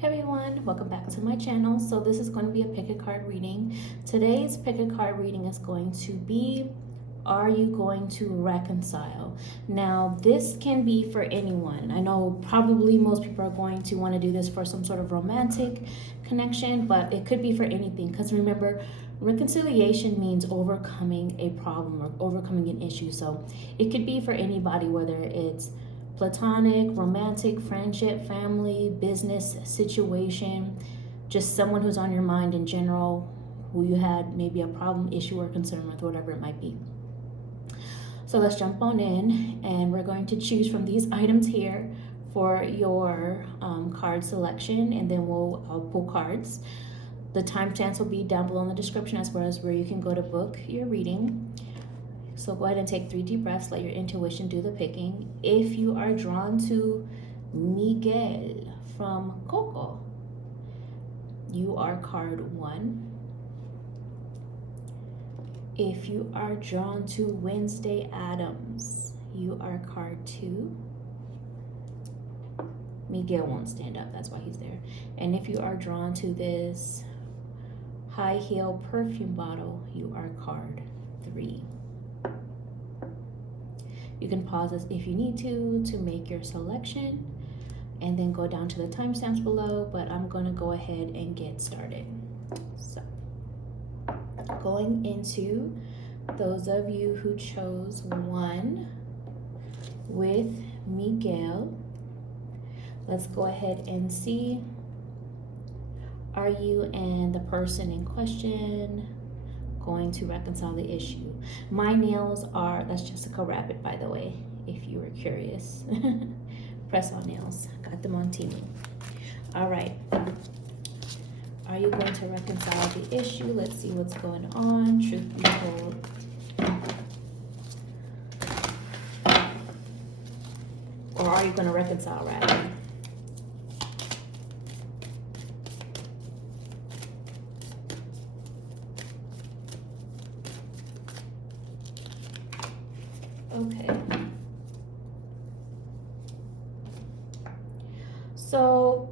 Hey everyone, welcome back to my channel. So this is going to be a pick a card reading. Today's pick a card reading is going to be, are you going to reconcile? Now this can be for anyone. I know probably most people are going to want to do this for some sort of romantic connection, but it could be for anything, because remember, reconciliation means overcoming a problem or overcoming an issue. So it could be for anybody, whether it's platonic, romantic, friendship, family, business situation, just someone who's on your mind in general, who you had maybe a problem, issue, or concern with, whatever it might be. So let's jump on in, and we're going to choose from these items here for your card selection, and then I'll pull cards. The timestamps will be down below in the description, as well as where you can go to book your reading. So go ahead and take 3 deep breaths, let your intuition do the picking. If you are drawn to Miguel from Coco, you are card 1. If you are drawn to Wednesday Addams, you are card 2. Miguel won't stand up, that's why he's there. And if you are drawn to this high heel perfume bottle, you are card 3. You can pause this if you need to make your selection, and then go down to the timestamps below, but I'm going to go ahead and get started. So, going into those of you who chose 1 with Miguel, let's go ahead and see, are you and the person in question going to reconcile the issue? My nails are, that's Jessica Rabbit, by the way, if you were curious. Press on nails, got them on Temu. All right, are you going to reconcile the issue? Let's see what's going on. Truth be told, or are you going to reconcile, rather? Okay. So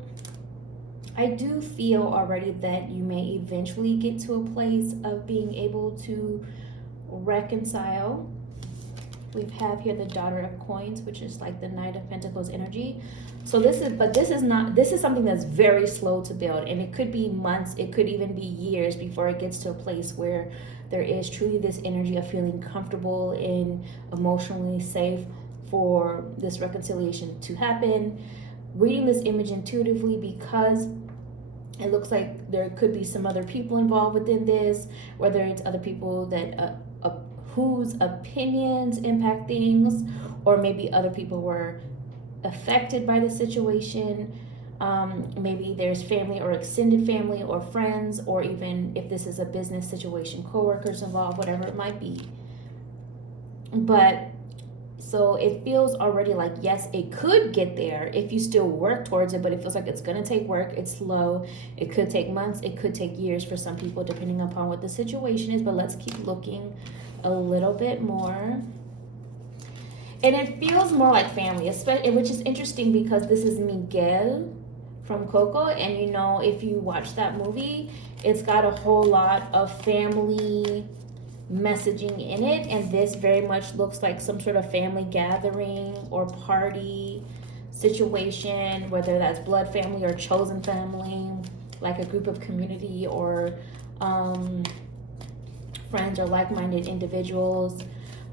I do feel already that you may eventually get to a place of being able to reconcile. We have here the Daughter of Coins, which is like the Knight of Pentacles energy. So this is something that's very slow to build, and it could be months, it could even be years before it gets to a place where there is truly this energy of feeling comfortable and emotionally safe for this reconciliation to happen. Reading this image intuitively, because it looks like there could be some other people involved within this, whether it's other people that whose opinions impact things, or maybe other people were affected by the situation. Maybe there's family or extended family or friends, or even if this is a business situation, coworkers involved, whatever it might be. But so it feels already like, yes, it could get there if you still work towards it, but it feels like it's going to take work. It's slow. It could take months. It could take years for some people, depending upon what the situation is. But let's keep looking a little bit more. And it feels more like family, especially, which is interesting because this is Miguel from Coco, and you know, if you watch that movie, it's got a whole lot of family messaging in it, and this very much looks like some sort of family gathering or party situation, whether that's blood family or chosen family, like a group of community or friends or like-minded individuals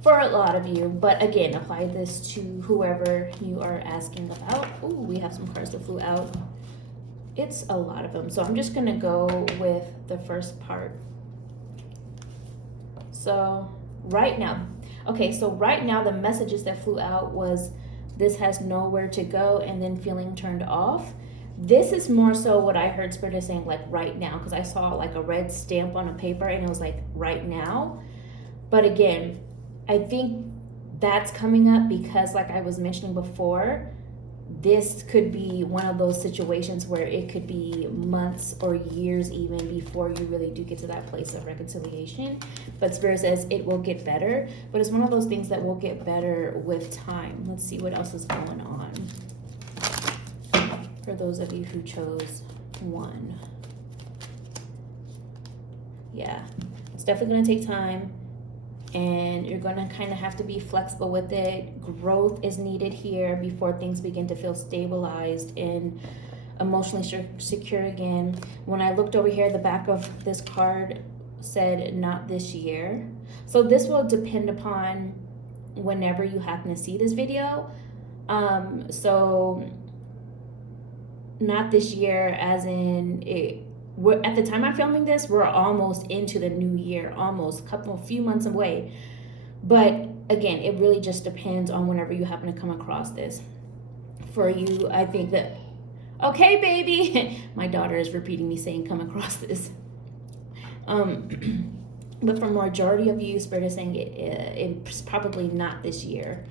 for a lot of you. But again, apply this to whoever you are asking about. Ooh, we have some cards that flew out. It's a lot of them, so I'm just gonna go with the first part. So right now, the messages that flew out was, this has nowhere to go, and then feeling turned off. This is more so what I heard Spirit is saying, like right now, because I saw like a red stamp on a paper and it was like right now. But again, I think that's coming up because, like I was mentioning before, this could be one of those situations where it could be months or years even before you really do get to that place of reconciliation. But Spirit says it will get better, but it's one of those things that will get better with time. Let's see what else is going on. for those of you who chose 1. Yeah, it's definitely going to take time, and you're going to kind of have to be flexible with it. Growth is needed here before things begin to feel stabilized and emotionally secure again. When I looked over here, the back of this card said not this year. So this will depend upon whenever you happen to see this video. So not this year as in at the time I'm filming this, we're almost into the new year, almost a few months away. But again, it really just depends on whenever you happen to come across this. For you, I think that, okay, baby, my daughter is repeating me saying come across this. But for majority of you, Spirit is saying it's probably not this year.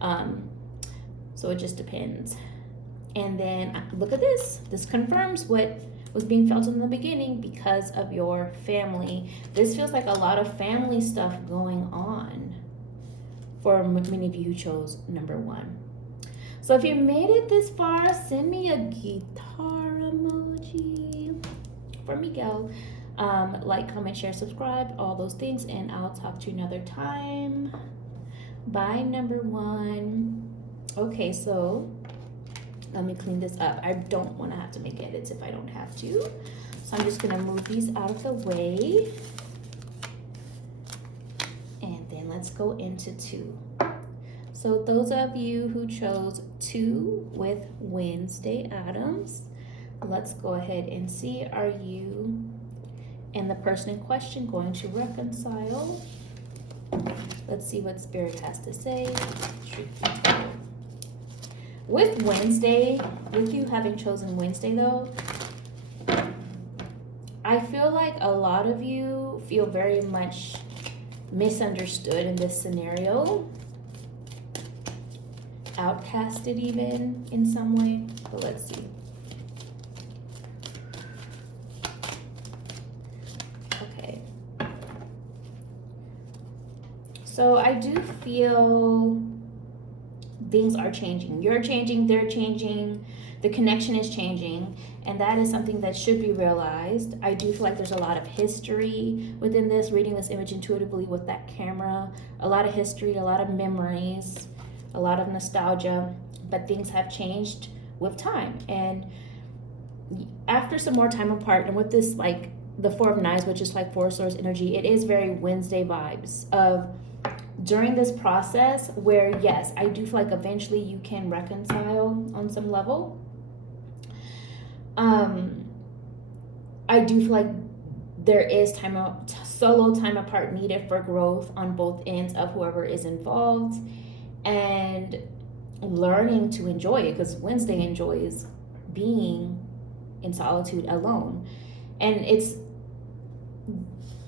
So it just depends. And then look at this. This confirms what was being felt in the beginning because of your family. This feels like a lot of family stuff going on for many of you who chose number 1. So if you made it this far, send me a guitar emoji for Miguel. Like, comment, share, subscribe, all those things, and I'll talk to you another time. Bye, number 1. Okay, so let me clean this up. I don't want to have to make edits if I don't have to. So I'm just going to move these out of the way. And then let's go into 2. So those of you who chose 2 with Wednesday Addams, let's go ahead and see, are you and the person in question going to reconcile? Let's see what Spirit has to say. With Wednesday, with you having chosen Wednesday though, I feel like a lot of you feel very much misunderstood in this scenario. Outcasted even in some way. But let's see. Okay. So I do feel things are changing. You're changing, they're changing, the connection is changing, and that is something that should be realized. I do feel like there's a lot of history within this, reading this image intuitively with that camera. A lot of history, a lot of memories, a lot of nostalgia, but things have changed with time. And after some more time apart, and with this, like the 4 of Knives, which is like 4 Swords energy, it is very Wednesday vibes of during this process where, yes, I do feel like eventually you can reconcile on some level. I do feel like there is solo time apart needed for growth on both ends of whoever is involved, and learning to enjoy it, because Wednesday enjoys being in solitude alone. And it's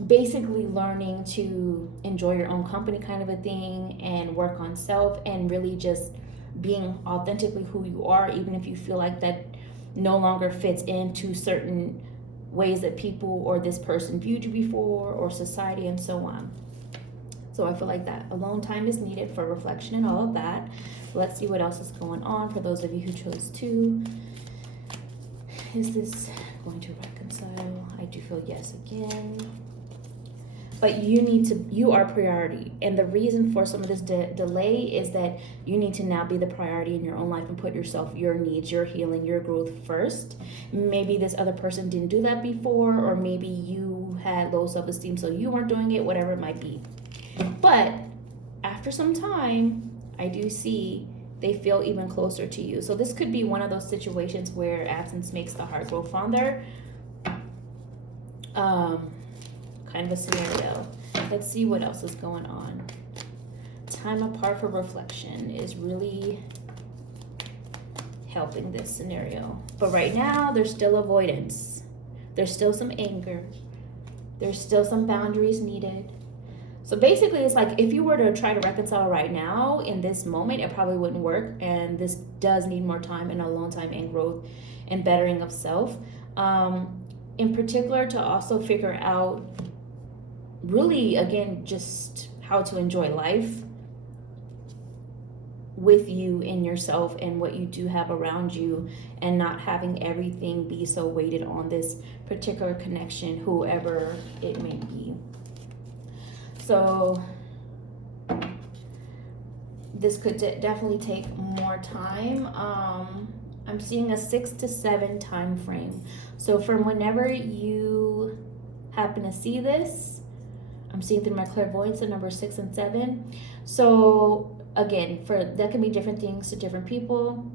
basically learning to enjoy your own company kind of a thing, and work on self, and really just being authentically who you are, even if you feel like that no longer fits into certain ways that people or this person viewed you before, or society and so on. So I feel like that alone time is needed for reflection and all of that. Let's see what else is going on for those of you who chose 2. Is this going to reconcile? I do feel yes again. But you are priority. And the reason for some of this delay is that you need to now be the priority in your own life and put yourself, your needs, your healing, your growth first. Maybe this other person didn't do that before, or maybe you had low self-esteem, so you weren't doing it, whatever it might be. But after some time, I do see they feel even closer to you. So this could be one of those situations where absence makes the heart grow fonder. Kind of a scenario. Let's see what else is going on. Time apart for reflection is really helping this scenario. But right now, there's still avoidance. There's still some anger. There's still some boundaries needed. So basically, it's like if you were to try to reconcile right now in this moment, it probably wouldn't work. And this does need more time and alone time and growth and bettering of self. In particular, to also figure out really, again, just how to enjoy life. with you in yourself and what you do have around you, and not having everything be so weighted on this particular connection, whoever it may be. So this could definitely take more time. I'm seeing a 6 to 7 time frame. So from whenever you happen to see this, I'm seeing through my clairvoyance the number 6 and 7. So again, that can be different things to different people.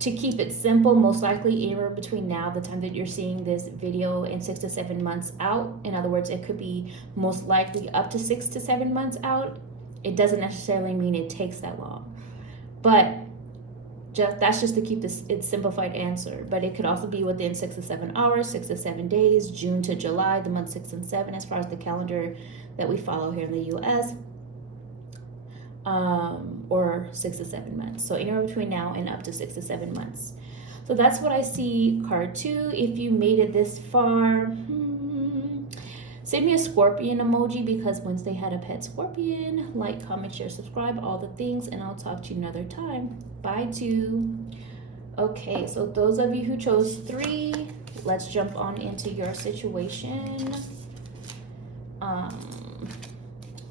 To keep it simple, most likely anywhere between now, the time that you're seeing this video, and 6 to 7 months out. In other words, it could be most likely up to 6 to 7 months out. It doesn't necessarily mean it takes that long, but that's just to keep this its simplified answer. But it could also be within 6 to 7 hours, 6 to 7 days, June to July, the month 6 and 7, as far as the calendar that we follow here in the U.S. Or 6 to 7 months. So anywhere between now and up to 6 to 7 months. So that's what I see, card 2. If you made it this far, send me a scorpion emoji, because Wednesday had a pet scorpion. Like, comment, share, subscribe, all the things, and I'll talk to you another time. Bye, 2. Okay, so those of you who chose 3, let's jump on into your situation.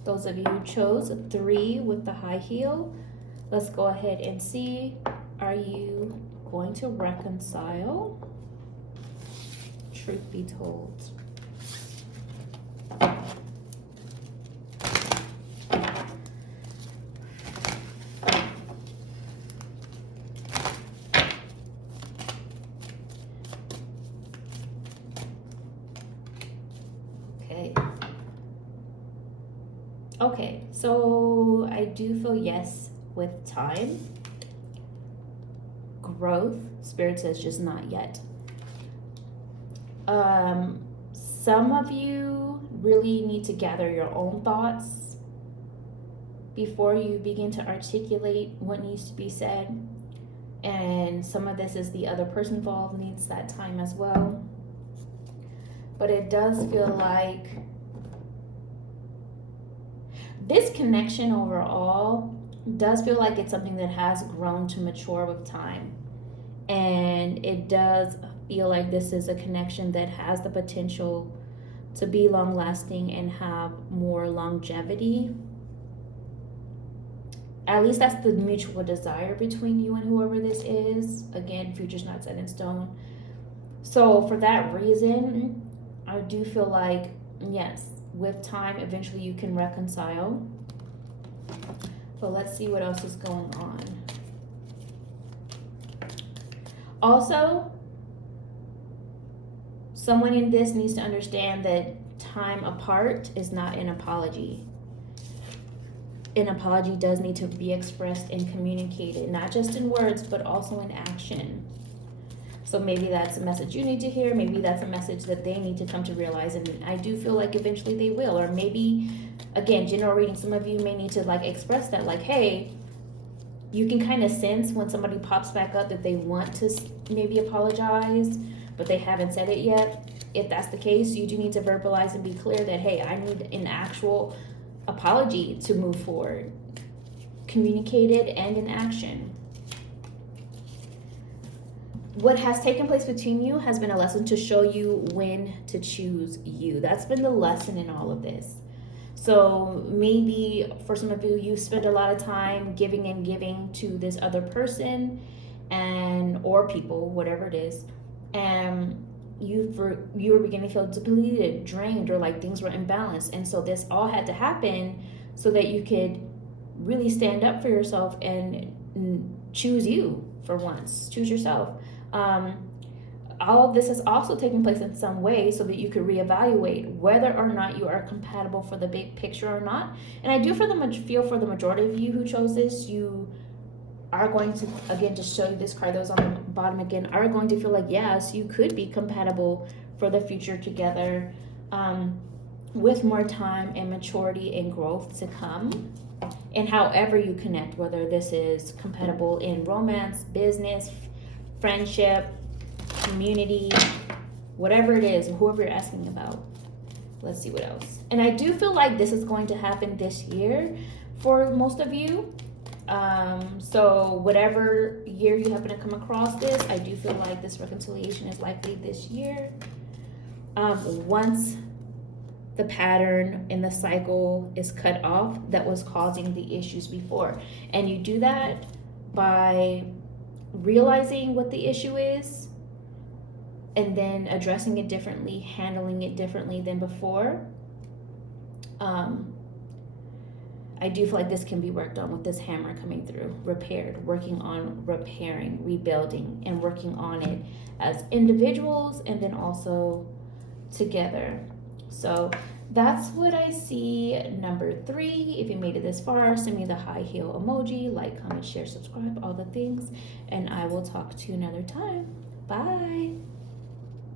Those of you who chose 3 with the high heel, let's go ahead and see, are you going to reconcile? Truth be told. Okay, so I do feel yes with time. Growth, Spirit says just not yet. Some of you really need to gather your own thoughts before you begin to articulate what needs to be said. And some of this is the other person involved needs that time as well. But it does feel like this connection overall does feel like it's something that has grown to mature with time. And it does feel like this is a connection that has the potential to be long lasting and have more longevity. At least that's the mutual desire between you and whoever this is. Again, future's not set in stone. So for that reason, I do feel like, yes, with time, eventually you can reconcile. But let's see what else is going on. Also, someone in this needs to understand that time apart is not an apology. An apology does need to be expressed and communicated, not just in words, but also in action. So maybe that's a message you need to hear. Maybe that's a message that they need to come to realize. And I do feel like eventually they will. Or maybe, again, general reading, some of you may need to like express that, like, hey, you can kind of sense when somebody pops back up that they want to maybe apologize, but they haven't said it yet. If that's the case, you do need to verbalize and be clear that, hey, I need an actual apology to move forward. Communicated and in action. What has taken place between you has been a lesson to show you when to choose you. That's been the lesson in all of this. So maybe for some of you, you spend a lot of time giving and giving to this other person and or people, whatever it is, and you were beginning to feel depleted, drained, or like things were imbalanced. And so this all had to happen so that you could really stand up for yourself and choose you for once. Choose yourself. All of this has also taken place in some way so that you could reevaluate whether or not you are compatible for the big picture or not. And I do feel for the majority of you who chose this, you are going to, again, to show you this card that was on the bottom again, are going to feel like, yes, you could be compatible for the future together, with more time and maturity and growth to come. And however you connect, whether this is compatible in romance, business, friendship, community, whatever it is, whoever you're asking about. Let's see what else. And I do feel like this is going to happen this year, for most of you. So whatever year you happen to come across this, I do feel like this reconciliation is likely this year. Once the pattern in the cycle is cut off that was causing the issues before. And you do that by realizing what the issue is and then addressing it differently, handling it differently than before. I do feel like this can be worked on with this hammer coming through, repaired, working on repairing, rebuilding, and working on it as individuals and then also together. So that's what I see. Number 3, if you made it this far, send me the high heel emoji, like, comment, share, subscribe, all the things, and I will talk to you another time. Bye.